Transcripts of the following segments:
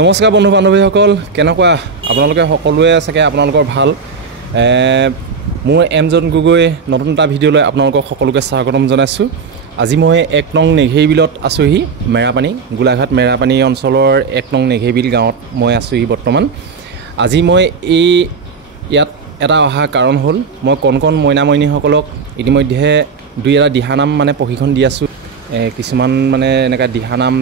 নমস্কাৰ বন্ধু বান্ধৱীসকল কেনেকুৱা আপোনালোকে সকলোৱে চাগে আপোনালোকৰ ভাল মোৰ এমজন গগৈ নতুন এটা ভিডিঅ'লৈ আপোনালোকক সকলোকে স্বাগতম জনাইছোঁ আজি মই 1 নং নেঘেইবিলত আছোঁহি মেৰাপানী গোলাঘাট মেৰাপানী অঞ্চলৰ 1 নং নেঘেইবিল গাঁৱত মই আছোঁহি বৰ্তমান আজি মই ইয়াত এটা অহা কাৰণ হ'ল মই কণ মইনা মইনীসকলক ইতিমধ্যে দুই এটা দিহানাম মানে প্ৰশিক্ষণ দি আছোঁ কিছুমান মানে এনেকা দিহানাম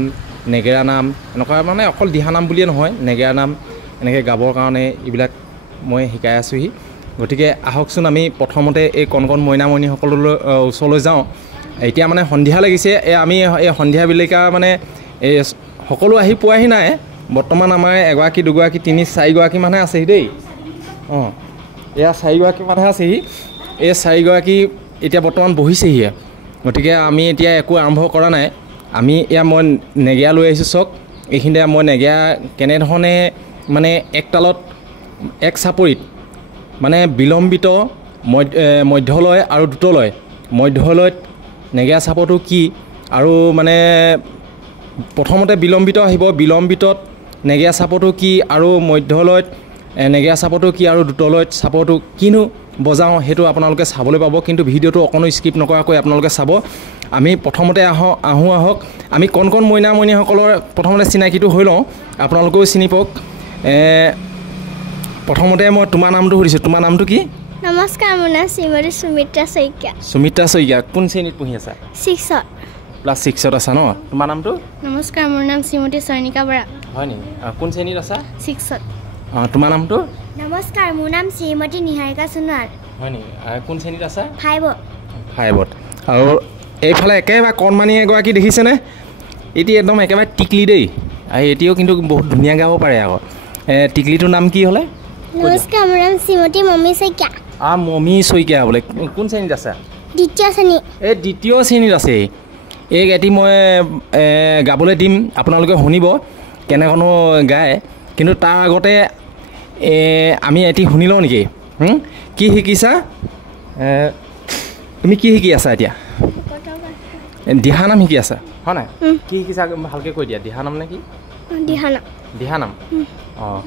নেগেৰা নাম এনেকুৱা মানে অকল দিহানাম বুলিয়ে নহয় নেগেৰা নাম এনেকৈ গাবৰ কাৰণে এইবিলাক মই শিকাই আছোঁহি গতিকে আহকচোন আমি প্ৰথমতে এই কণ মইনা মইনীসকললৈ ওচৰলৈ যাওঁ এতিয়া মানে সন্ধিয়া লাগিছে আমি এই সন্ধিয়া বেলিকা মানে এই সকলো আহি পোৱাহি নাই বৰ্তমান আমাৰ এগৰাকী দুগৰাকী তিনি চাৰিগৰাকী মানুহে আছেহি দেই অঁ এয়া চাৰিগৰাকী মানুহে আছেহি এই চাৰিগৰাকী এতিয়া বৰ্তমান বহিছেহি গতিকে আমি এতিয়া একো আৰম্ভ কৰা নাই আমি এয়া মই নেগেৰা লৈ আহিছোঁ চাওক এইখিনিতে মই নেগেৰা কেনেধৰণে মানে এক তালত এক চাপৰিত মানে বিলম্বিত মধ্যলয় আৰু দ্ৰুতলয় মধ্যলয়ত নেগেৰা চাপটো কি আৰু মানে প্ৰথমতে বিলম্বিত আহিব বিলম্বিতত নেগেৰা চাপটো কি আৰু মধ্যলয়ত নেগেৰা চাপটো কি আৰু দ্ৰুতলয়ত চাপটো কিনো বজাওঁ সেইটো আপোনালোকে চাবলৈ পাব কিন্তু ভিডিঅ'টো অকণো স্কিপ নকৰাকৈ আপোনালোকে চাব আমি প্ৰথমতে আহক আমি কণ মইনা মইনীসকলৰ প্ৰথমতে চিনাকিটো হৈ লওঁ আপোনালোকেও চিনি পাওক প্ৰথমতে মই তোমাৰ নামটো সুধিছোঁ তোমাৰ নামটো কি নমস্কাৰ মোৰ নাম শ্ৰীমতী সুমিত্ৰা শইকীয়া কোন শ্ৰেণীত পঢ়ি আছা 6ত ক্লাছ 6ত আছা ন তোমাৰ নামটো নমস্কাৰ মোৰ নাম শ্ৰীমতী চয়নিকা বৰা হয় নি কোন শ্ৰেণীত আছা 6ত তোমাৰ নামটো নমস্কাৰ মোৰ নাম শ্ৰীমতী নিহাৰিকা সোণোৱাল হয় নি কোন শ্ৰেণীত আছা 5ত আৰু এইফালে একেবাৰে কণমানি এগৰাকী দেখিছেনে এতিয়া একদম একেবাৰে টিকলি দেই আৰু এতিয়াও কিন্তু বহুত ধুনীয়া গাব পাৰে আকৌ টিকলিটোৰ নাম কি হ'লে নমস্কাৰ মোৰ নাম শ্ৰীমতী মমী শইকীয়া মমী শইকীয়া বোলে কোন শ্ৰেণীত আছা 2য় শ্ৰেণী এই 2য় শ্ৰেণীত আছে এই এটি মই গাবলৈ দিম আপোনালোকে শুনিব কেনেকৈনো গায় কিন্তু তাৰ আগতে আমি এটি শুনি লওঁ নেকি কি শিকিছা তুমি কি শিকি আছা এতিয়া দিহানাম শিকি আছা হয় নাই কি শিকিছা ভালকৈ কৈ দিয়া দিহানাম নে কি দিহানাম অঁ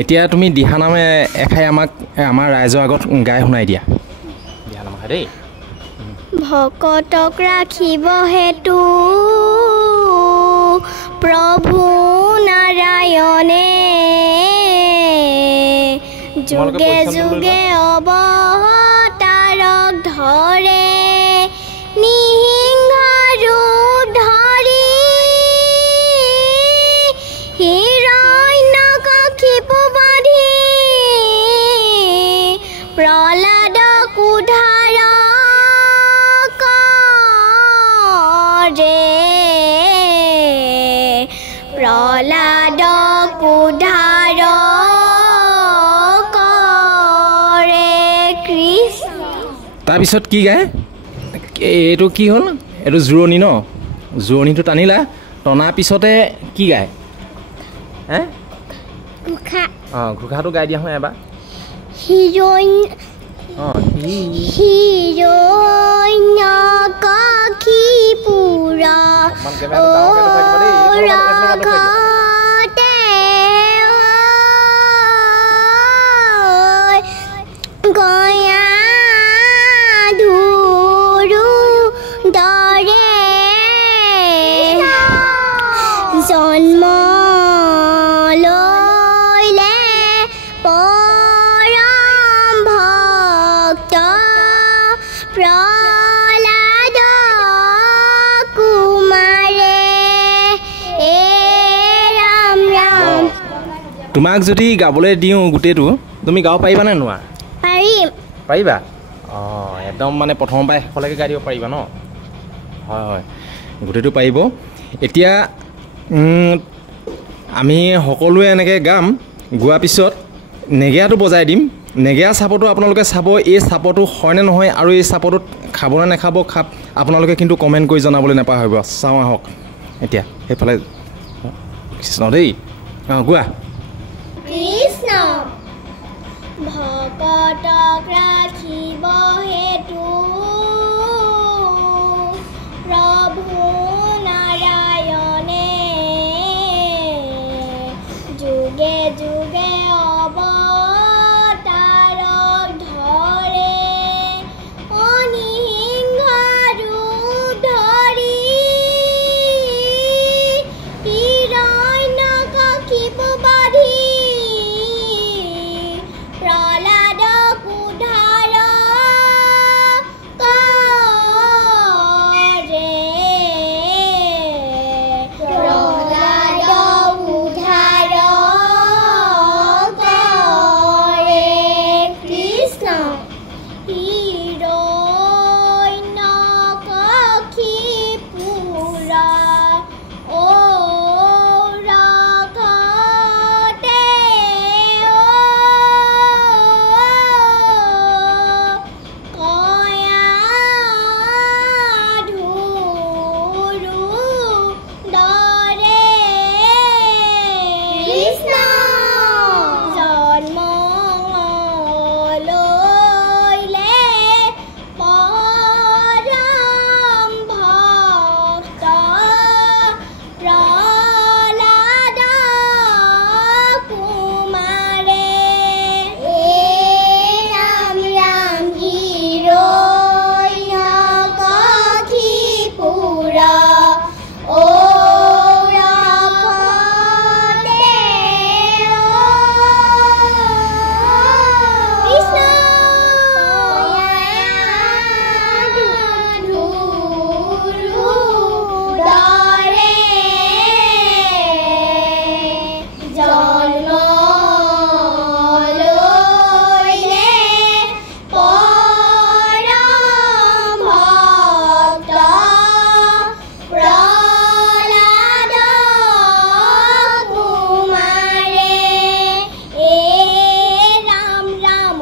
এতিয়া তুমি দিহানামে এখাই আমাক আমাৰ ৰাইজৰ আগত গাই শুনাই দিয়া দিহানাম এখাই দেই ভকতক ৰাখিব হেতু প্ৰভু নাৰায়ণে যুগে যুগে অৱতাৰক ধৰে নিহিংস ৰূপ ধৰি হিৰণ্যকশিপু বধি প্ৰহ্লাদক উদ্ধাৰ কৰে প্ৰহ্লাদক উদ্ধাৰ তাৰপিছত কি গায় এইটো কি হ'ল এইটো জোৰণি ন জোৰণিটো টানিলা টনাৰ পিছতে কি গায় ঘোষাটো গাই দিয়া হয় এবাৰ হিৰণ্যকশিপুৰা গয়া জন্ম লৈলে পৰম ভক্ত প্ৰহ্লাদ কুমাৰে ৰাম ৰাম তোমাক যদি গাবলৈ দিওঁ গোটেইটো তুমি গাব পাৰিবানে নোৱাৰা পাৰিবা অঁ একদম মানে প্ৰথমৰ পৰাই শেষলৈকে গাই দিব পাৰিবা ন হয় গোটেইটো পাৰিব এতিয়া আমি সকলোৱে এনেকৈ গাম গোৱাৰ পিছত নেগেৰাটো বজাই দিম নেগেৰা চাপটো আপোনালোকে চাব এই চাপটো হয়নে নহয় আৰু এই চাপটোত খাবনে নাখাব আপোনালোকে কিন্তু কমেণ্ট কৰি জনাবলৈ নাপাহৰিব চাওঁ আহক এতিয়া সেইফালে কৃষ্ণ দেই গোৱা কৃষ্ণ ভকতক ৰাখিব হেতু প্ৰভু নাৰায়ণে যুগে যুগে অৱতাৰক ধৰে অনিহিংস ৰূপ ধৰি হিৰণ্যকশিপ বধি প্ৰহ্লাদক উদ্ধাৰ কৰে প্ৰহ্লাদক উদ্ধাৰ কৰে কৃষ্ণ হিৰণ্যকশিপুৰা ঔৰকতে কয়াধুৰু দৰে কৃষ্ণ জন্ম লৈলে পৰম ভক্ত প্ৰহ্লাদ কুমাৰে ৰাম ৰাম হিৰণ্যকশিপুৰা ঔৰকতে কৃষ্ণ কয়াধুৰু দৰে জন্ম লৈলে পৰম ভক্ত প্ৰহ্লাদ কুমাৰে ৰাম ৰাম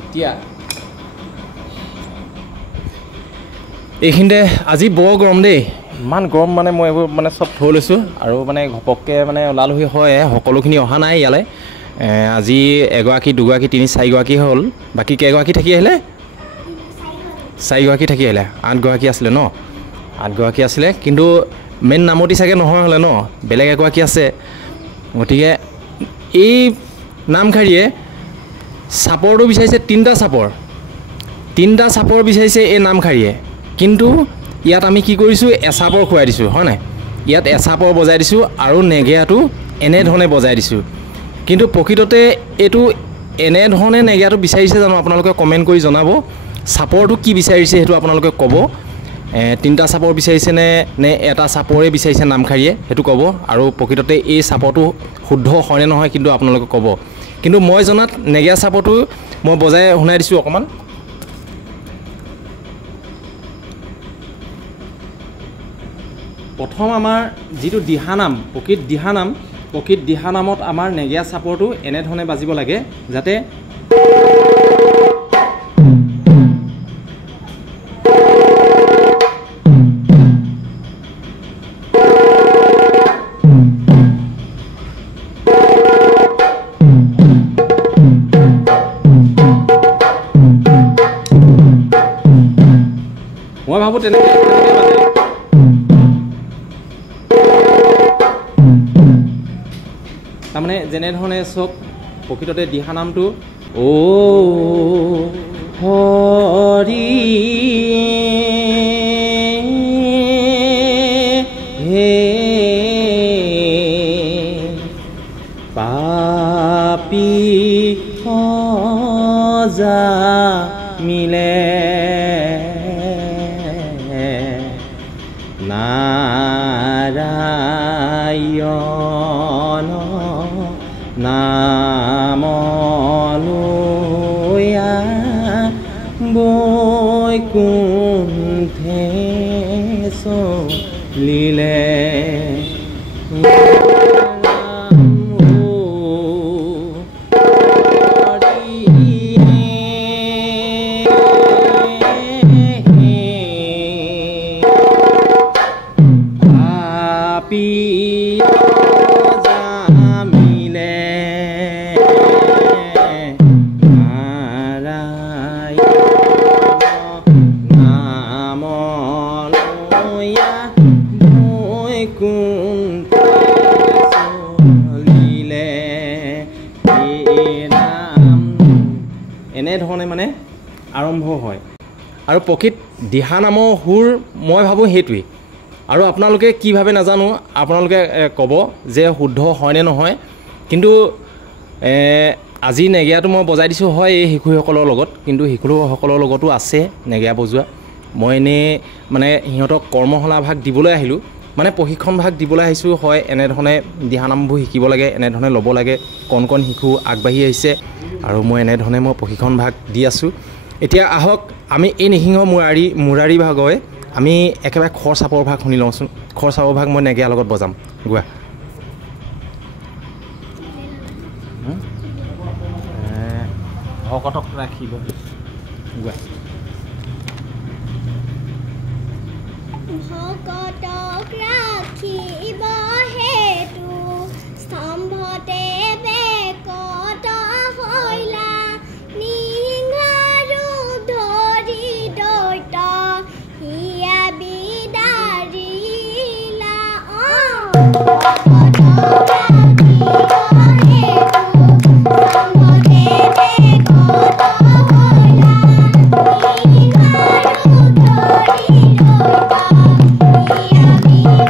এতিয়া এইখিনিতে আজি বৰ গৰম দেই, ইমান গৰম মানে মই এইবোৰ মানে চব থৈ লৈছোঁ আৰু মানে ঘপককৈ মানে ওলালোহি হয়, সকলোখিনি অহা নাই ইয়ালৈ। আজি এগৰাকী দুগৰাকী তিনি চাৰিগৰাকী হ'ল, বাকী কেইগৰাকী থাকি আহিলে? চাৰিগৰাকী থাকি আহিলে, 8গৰাকী আছিলে ন? 8গৰাকী আছিলে, কিন্তু মেইন নামতি চাগে নহয় হ'লে ন, বেলেগ এগৰাকী আছে। গতিকে এই নামশাৰীয়ে চাপৰটো বিচাৰিছে, তিনিটা চাপৰ বিচাৰিছে এই নামশাৰীয়ে, কিন্তু ইয়াত আমি কি কৰিছোঁ, এচাপৰ খুৱাই দিছোঁ হয় নাই? ইয়াত এচাপৰ বজাই দিছোঁ আৰু নেগেৰাটো এনেধৰণে বজাই দিছোঁ। কিন্তু প্ৰকৃততে এইটো এনেধৰণে নেগেৰাটো বিচাৰিছে জানো? আপোনালোকে কমেণ্ট কৰি জনাব। চাপৰটো কি বিচাৰিছে সেইটো আপোনালোকে ক'ব। তিনিটা চাপৰ বিচাৰিছে নে এটা চাপৰে বিচাৰিছে নামশাৰীয়ে, সেইটো ক'ব। আৰু প্ৰকৃততে এই চাপৰটো শুদ্ধ হয়নে নহয় কিন্তু আপোনালোকে ক'ব। কিন্তু মই জনাত নেগেৰা চাপৰটো মই বজাই শুনাই দিছোঁ অকণমান। প্ৰথম আমাৰ যিটো দিহানাম, প্ৰকৃত দিহানামত আমাৰ নেগেৰা চাপৰটো এনেধৰণে বাজিব লাগে যাতে মই ভাবোঁ তেনেকৈ বাজে। তাৰমানে যেনেধৰণে চাওক প্ৰকৃততে দিহা নামটো ও হৰি হে পাপী সজা মিলে নাৰায়ণ নামলৈয়া বৈকুণ্ঠে চলিলে এনেধৰণে মানে আৰম্ভ হয় আৰু প্ৰকৃত দিহা নামৰ সুৰ মই ভাবোঁ সেইটোৱেই আৰু আপোনালোকে কি ভাবে নাজানো আপোনালোকে ক'ব যে শুদ্ধ হয়নে নহয় কিন্তু আজি নেগেৰাটো মই বজাই দিছোঁ হয় এই শিশুসকলৰ লগত কিন্তু শিশুসকলৰ লগতো আছে নেগেৰা বজোৱা মই এনেই মানে সিহঁতক কৰ্মশালা ভাগ দিবলৈ আহিলোঁ মানে প্ৰশিক্ষণ ভাগ দিবলৈ আহিছোঁ হয় এনেধৰণে দিহানামবোৰ শিকিব লাগে এনেধৰণে ল'ব লাগে কণ কণ শিশু আগবাঢ়ি আহিছে আৰু মই এনেধৰণে মই প্ৰশিক্ষণ ভাগ দি আছোঁ এতিয়া আহক আমি এই নিসিংহ মুৰাৰী ভাগই আমি একেবাৰে খৰ চাপৰ ভাগ শুনি লওঁচোন খৰ চাপৰ ভাগ মই নেগেৰাৰ লগত বজাম গোৱা ভকতক ৰাখিব গোৱা ভকতক ৰাখিব হেতু স্তম্ভতে বেকত হৈলা নিংহাৰু ধৰি দৈত হিয়া বিদাৰিলা ভকতক ৰাখিব হেতু স্তম্ভতে বেকত হৈলা নিংহাৰু ধৰি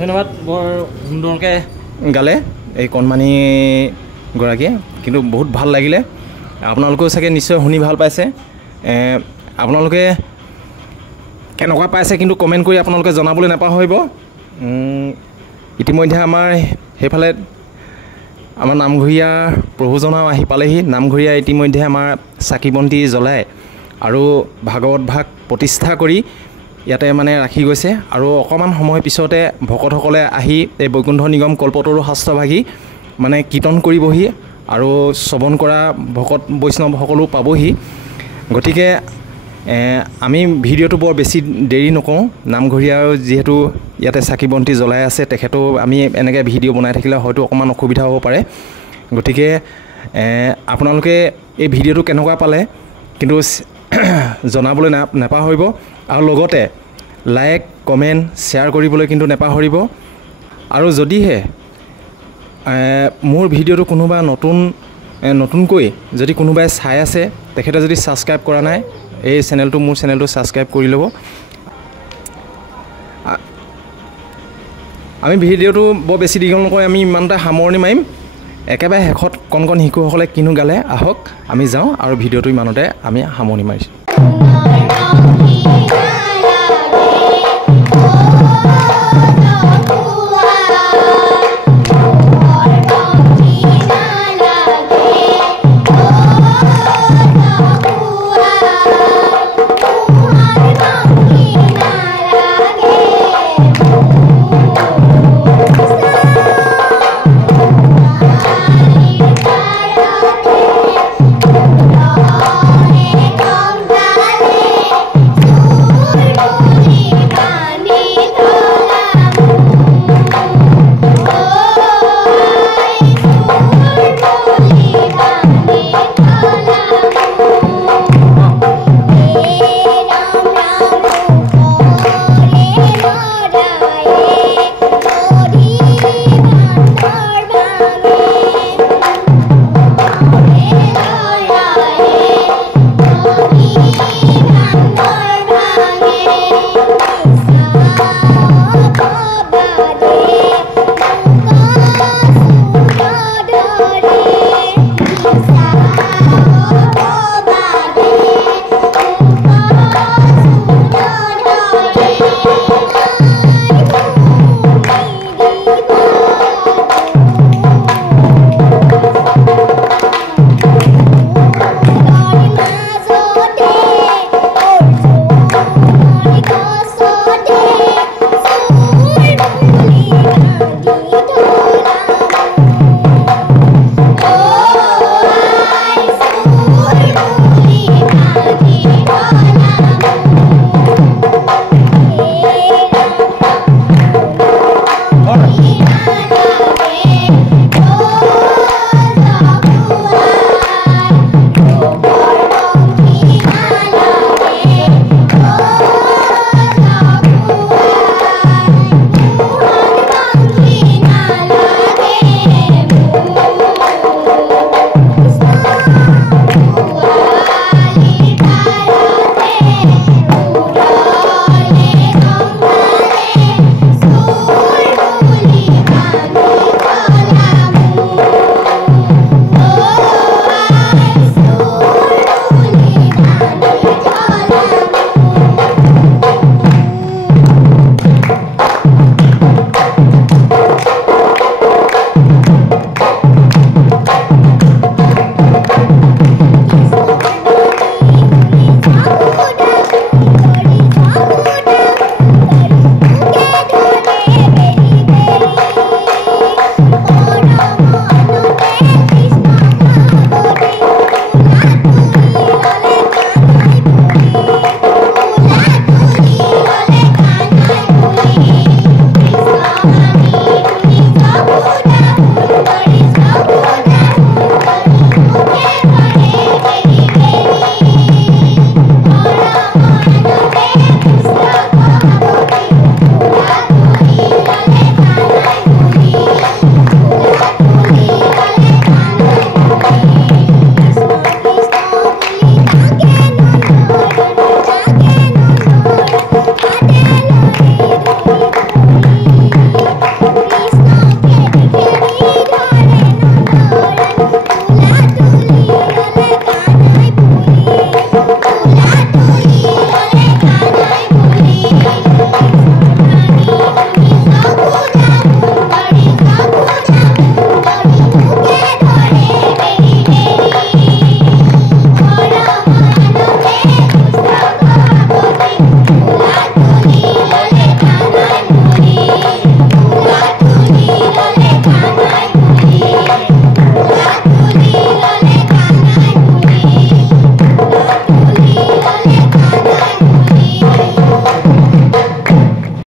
ধন্যবাদ বৰ সুন্দৰকৈ গালে এই কণমানিগৰাকীয়ে কিন্তু বহুত ভাল লাগিলে আপোনালোকেও চাগে নিশ্চয় শুনি ভাল পাইছে আপোনালোকে কেনেকুৱা পাইছে কিন্তু কমেণ্ট কৰি আপোনালোকে জনাবলৈ নাপাহৰিব। ইতিমধ্যে আমাৰ সেইফালে আমাৰ নামঘৰীয়া প্ৰভুজনাও আহি পালেহি। নামঘৰীয়া ইতিমধ্যে আমাৰ চাকি বন্তি জ্বলাই আৰু ভাগৱত ভাগ প্ৰতিষ্ঠা কৰি ইয়াতে মানে ৰাখি গৈছে। আৰু অকণমান সময় পিছতে ভকতসকলে আহি এই বৈকুণ্ঠ নিগম কল্পতৰু শাস্ত্ৰভাগী মানে কীৰ্তন কৰিবহি আৰু শ্ৰৱণ কৰা ভকত বৈষ্ণৱসকলো পাবহি। গতিকে আমি ভিডিঅ'টো বৰ বেছি দেৰি নকৰোঁ। নামঘৰীয়াও যিহেতু ইয়াতে চাকি বন্তি জ্বলাই আছে, তেখেতো আমি এনেকৈ ভিডিঅ' বনাই থাকিলে হয়তো অকণমান অসুবিধা হ'ব পাৰে। গতিকে আপোনালোকে এই ভিডিঅ'টো কেনেকুৱা পালে কিন্তু জনাবলৈ নাপাহৰিব আৰু লগতে লাইক কমেণ্ট শ্বেয়াৰ কৰিবলৈ কিন্তু নাপাহৰিব। আৰু যদিহে মোৰ ভিডিঅ'টো কোনোবা নতুনকৈ যদি কোনোবাই চাই আছে, তেখেতে যদি ছাবস্ক্ৰাইব কৰা নাই এই মোৰ চেনেলটো ছাবস্ক্ৰাইব কৰি ল'ব। আমি ভিডিঅ'টো বৰ বেছি দীঘল নকৰি আমি ইমানটা সামৰণি মাৰিম। একেবাৰে শেষত কণ কণ শিশুসকলে কিনো গালে আহক আমি যাওঁ আৰু ভিডিঅ'টো ইমানতে আমি সামৰণি মাৰিছোঁ।